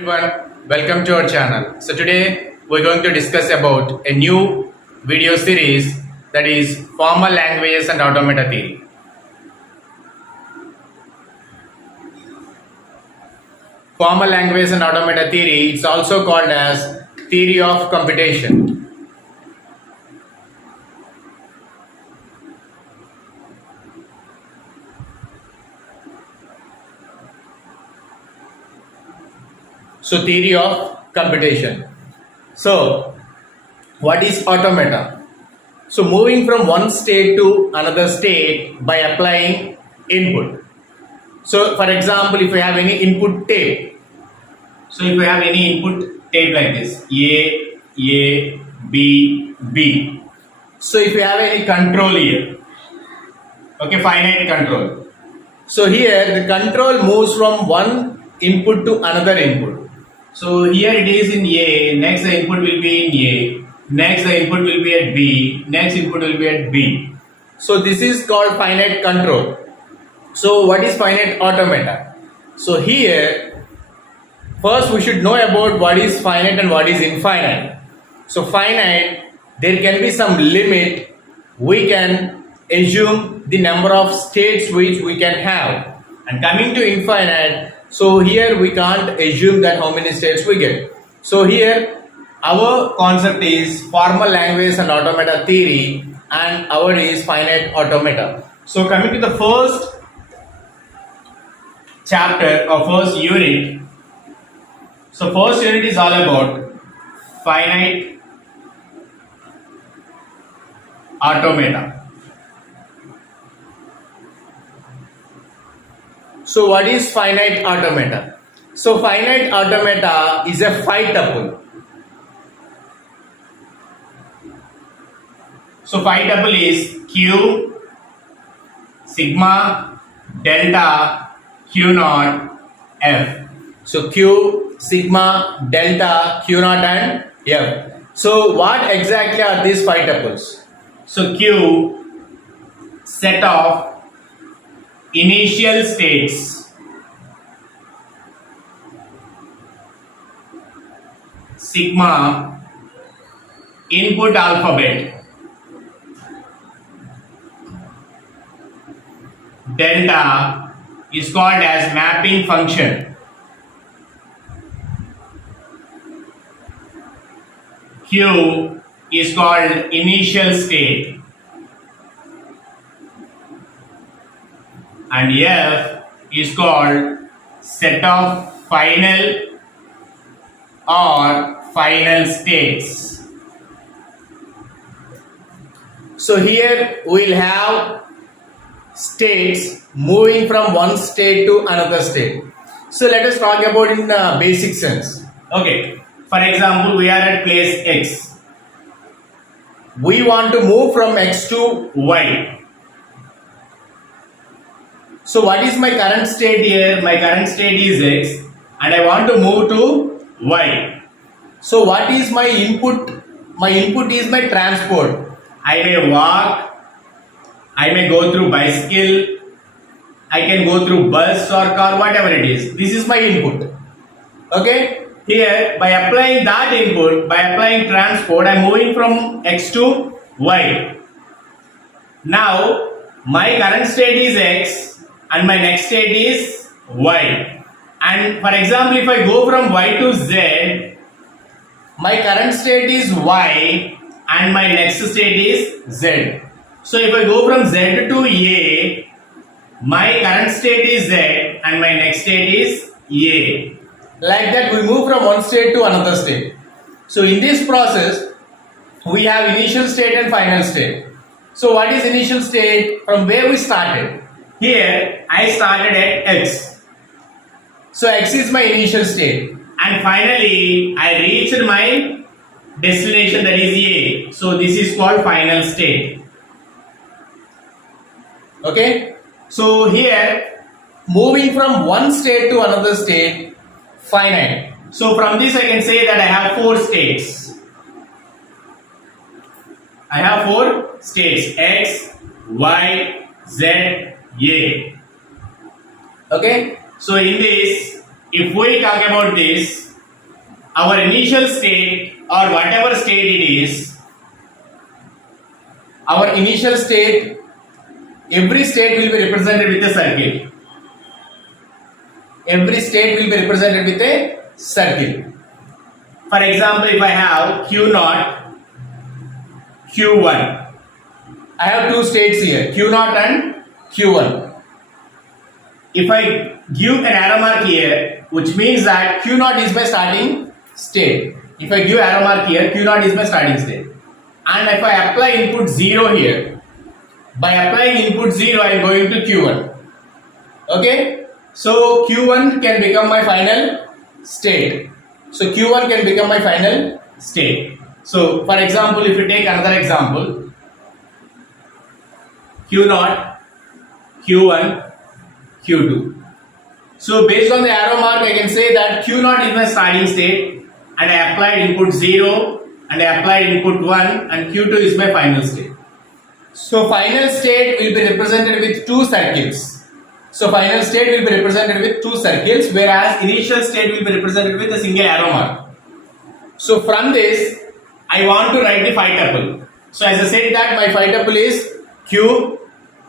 Everyone, welcome to our channel. So today we're going to discuss about a new video series, that is formal languages and automata theory. Formal languages and automata theory, it's also called as theory of computation. So theory of computation. So what is automata? So moving from one state to another state by applying input. So for example, if you have any input tape, so if you have any input tape like this, A, B, B. So if you have any control here, okay, finite control. So here the control moves from one input to another input. So here it is in A, next the input will be in A, next the input will be at B, next input will be at B. So this is called finite control. So what is finite automata? So here first we should know about what is finite and what is infinite. So finite, there can be some limit, we can assume the number of states which we can have. And coming to infinite, so here we can't assume that how many states we get. So here our concept is formal language and automata theory, and our is finite automata. So coming to the first chapter or first unit. So first unit is all about finite automata. So what is finite automata? So finite automata is a phi tuple. So phi tuple is Q, sigma, delta, Q naught, F. So Q, sigma, delta, Q naught and F. So what exactly are these phi tuples? So Q, set of initial states, sigma, input alphabet, delta is called as mapping function, Q is called initial state, and F is called set of final or final states. So here we will have states moving from one state to another state. So let us talk about in basic sense. Okay, for example, we are at place X. We want to move from X to Y. So what is my current state here? My current state is X and I want to move to Y. So what is my input? My input is my transport. I may walk, I may go through bicycle, I can go through bus or car, whatever it is. This is my input. Okay? Here, by applying that input, by applying transport, I am moving from X to Y. Now, my current state is X and my next state is Y. And for example, if I go from Y to Z, my current state is Y and my next state is Z. So if I go from Z to A, my current state is Z and my next state is A. Like that we move from one state to another state. So in this process, we have initial state and final state. So what is initial state? From where we started? Here I started at X. So X is my initial state. And finally I reached my destination, that is A. So this is called final state. Okay. So here moving from one state to another state, finite. So from this I can say that I have four states. I have four states: X, Y, Z, A. Okay. So in this, if we talk about this, our initial state or whatever state it is, our initial state, every state will be represented with a circle. Every state will be represented with a circle. For example, if I have Q0, Q1, I have two states here, Q0 and Q1. If I give an arrow mark here, which means that Q0 is my starting state. If I give arrow mark here, Q0 is my starting state. And if I apply input 0 here, by applying input 0, I am going to Q1. Okay? So Q1 can become my final state. So Q1 can become my final state. So for example, if you take another example, Q0, Q1, Q2. So based on the arrow mark, I can say that Q0 is my starting state and I applied input 0 and I applied input 1 and Q2 is my final state. So final state will be represented with two circles. So final state will be represented with two circles, whereas initial state will be represented with a single arrow mark. So from this, I want to write the phi tuple. So as I said that my phi tuple is Q,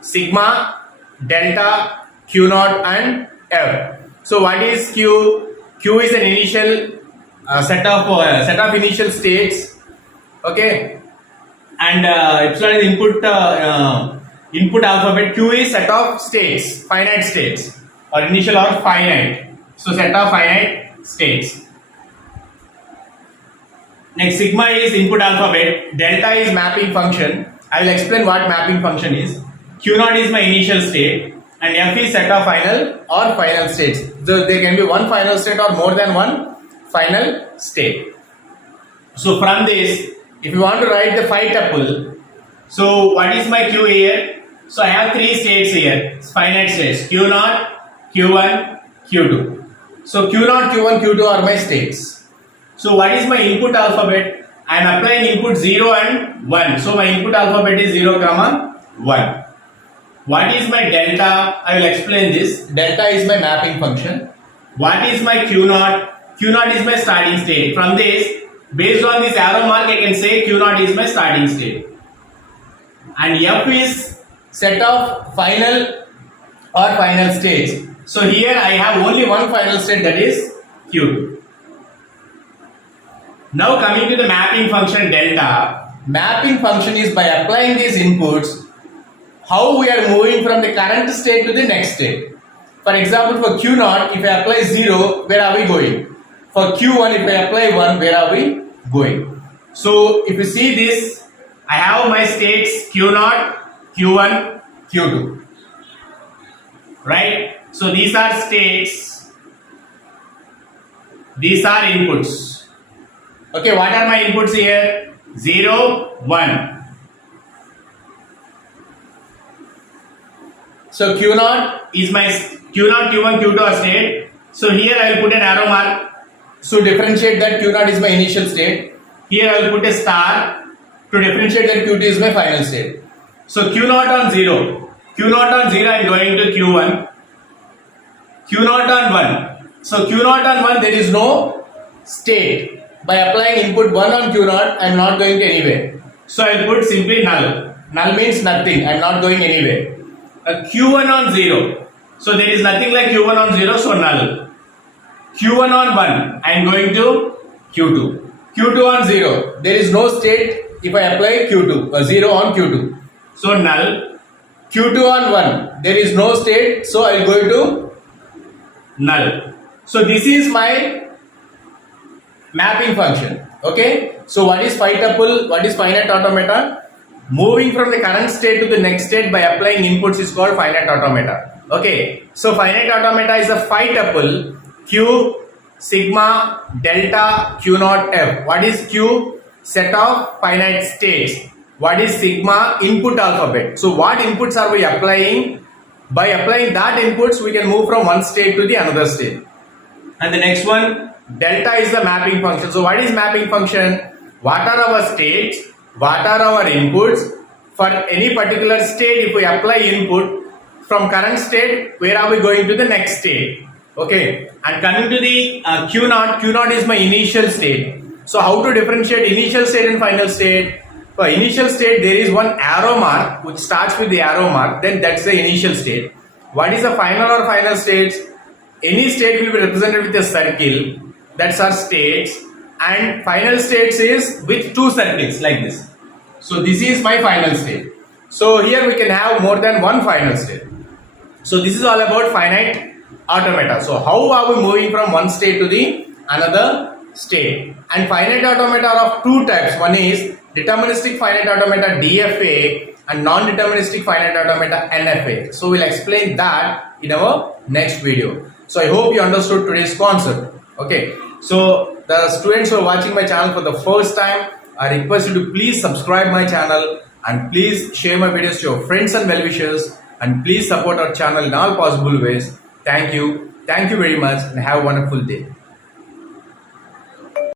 sigma, delta, Q0 and F. So what is Q? Q is an initial set of initial states. Okay, and epsilon is input alphabet. Q is set of states, finite states, or initial or finite. So set of finite states. Next, sigma is input alphabet. Delta is mapping function. I will explain what mapping function is. Q0 is my initial state, and F is set of final or final states. So there can be one final state or more than one final state. So from this, if you want to write the phi tuple, so what is my Q here? So I have three states here, finite states, Q0, Q1, Q2. So Q0, Q1, Q2 are my states. So what is my input alphabet? I am applying input 0 and 1. So my input alphabet is 0, 1. What is my delta? I will explain this. Delta is my mapping function. What is my Q0? Q0 is my starting state. From this, based on this arrow mark, I can say Q0 is my starting state. And F is set of final or final states. So here I have only one final state, that is Q2. Now coming to the mapping function delta. Mapping function is by applying these inputs, how we are moving from the current state to the next state. For example, for Q0, if I apply 0, where are we going? For Q1, if I apply 1, where are we going? So if you see this, I have my states Q0, Q1, Q2. Right? So these are states. These are inputs. Okay, what are my inputs here? 0, 1. So Q0 is my Q0, Q1, Q2 are state. So here I will put an arrow mark. So differentiate that Q0 is my initial state. Here I will put a star to differentiate that Q2 is my final state. So Q0 on 0. Q0 on 0 I am going to Q1. Q0 on 1. So Q0 on 1 there is no state. By applying input 1 on Q0 I am not going to anywhere. So I will put simply null. Null means nothing. I am not going anywhere. Q1 on 0. So there is nothing like Q1 on 0, so null. Q1 on 1, I am going to Q2. Q2 on 0, there is no state if I apply Q2, 0 on Q2. So null. Q2 on 1, there is no state, so I will go to null. So this is my mapping function. Okay. So what is phi tuple? What is finite automata? Moving from the current state to the next state by applying inputs is called finite automata. Okay. So finite automata is a phi tuple Q, sigma, delta, Q0, F. What is Q? Set of finite states. What is sigma? Input alphabet. So what inputs are we applying? By applying that inputs, we can move from one state to the another state. And the next one, delta is the mapping function. So what is mapping function? What are our states? What are our inputs? For any particular state, if we apply input from current state, where are we going to the next state? Okay, and coming to the Q naught is my initial state. So how to differentiate initial state and final state? For initial state, there is one arrow mark which starts with the arrow mark, then that's the initial state. What is the final or final states? Any state will be represented with a circle, that's our states, and final states is with two circles like this. So this is my final state. So here we can have more than one final state. So this is all about finite automata. So how are we moving from one state to the another state? And finite automata are of two types. One is deterministic finite automata DFA and non-deterministic finite automata NFA. So we'll explain that in our next video. So I hope you understood today's concept. Okay. So the students who are watching my channel for the first time, I request you to please subscribe my channel and please share my videos to your friends and well-wishers, and please support our channel in all possible ways. Thank you. Thank you very much and have a wonderful day.